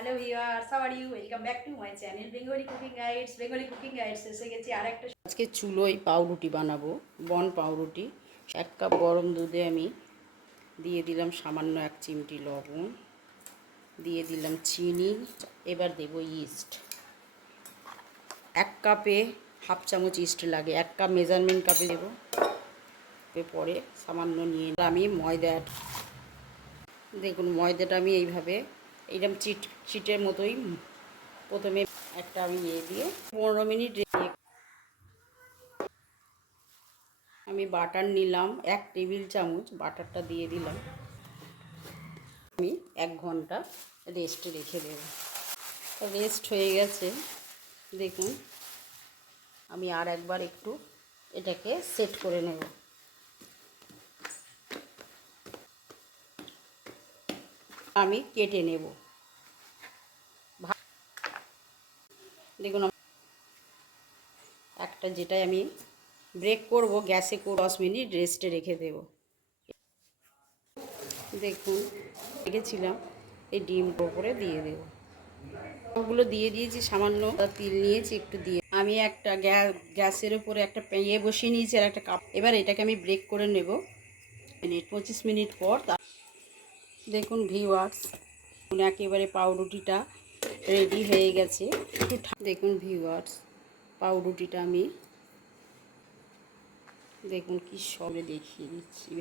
Hello viewers, how are you? Welcome back to my channel Bengali cooking guides. Bengali cooking guides এসে গেছি আরেকটা। আজকে চুলোয় পাউরুটি বানাবো, বন পাউরুটি। 1 কাপ গরম দুধে আমি দিয়ে দিলাম সামান্য 1 চিমটি লবণ, দিয়ে দিলাম চিনি, এবার দেব ইস্ট। 1 কাপে হাফ চামচ ইস্ট লাগে, 1 কাপ মেজারমেন্ট কাপে দেব। পরে সামান্য নিয়ে আমি ময়দা, দেখুন ময়দাটা আমি এইভাবে এইরকম চিটের মতোই প্রথমে একটা আমি দিয়ে 15 মিনিট আমি বাটার নিলাম, 1 টেবিল চামচ বাটারটা দিয়ে দিলাম। আমি 1 ঘন্টা রেস্টে রেখে দেব। রেস্ট হয়ে গেছে, দেখুন আমি আর একবার একটু এটাকে সেট করে নেব। আমি কেটে নেব। দেখুন একটা যেটাই আমি ব্রেক করব, গ্যাসে 10 মিনিট রেস্টে রেখে দেব। দেখুন রেখেছিলাম, এই ডিমটা উপরে দিয়ে দেব। ওগুলো দিয়ে দিয়েছি, সামান্য তিল নিয়েছি একটু দিয়ে আমি একটা গ্যাসের উপরে একটা বসিয়ে নিয়েছি আর একটা কাপ। এবার এটাকে আমি ব্রেক করে নেব 25 মিনিট পর। দেখুন ভিউয়ার্স, একেবারে পাউরুটিটা রেডি হয়ে গেছে। দেখুন ভিউয়ার্স, পাউরুটিটা আমি দেখুন কি সবে দেখিয়ে দিচ্ছি।